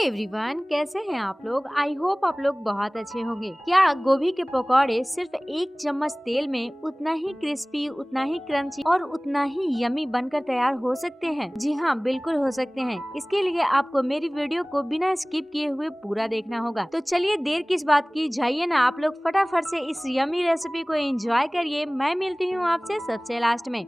Everyone, कैसे हैं आप लोग। आई होप आप लोग बहुत अच्छे होंगे। क्या गोभी के पकौड़े सिर्फ एक चम्मच तेल में उतना ही क्रिस्पी, उतना ही क्रंची और उतना ही यमी बनकर तैयार हो सकते हैं? जी हाँ, बिल्कुल हो सकते हैं। इसके लिए आपको मेरी वीडियो को बिना स्किप किए हुए पूरा देखना होगा। तो चलिए देर किस बात की, जाइए ना आप लोग फटाफट से इस यमी रेसिपी को एंजॉय करिए। मैं मिलती हूँ आपसे सबसे लास्ट में।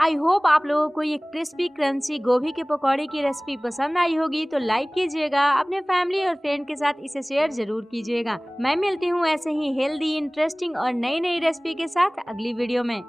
आई होप आप लोगों को ये क्रिस्पी क्रंची गोभी के पकौड़े की रेसिपी पसंद आई होगी। तो लाइक कीजिएगा, अपने फैमिली और फ्रेंड के साथ इसे शेयर जरूर कीजिएगा। मैं मिलती हूँ ऐसे ही हेल्दी, इंटरेस्टिंग और नई नई रेसिपी के साथ अगली वीडियो में।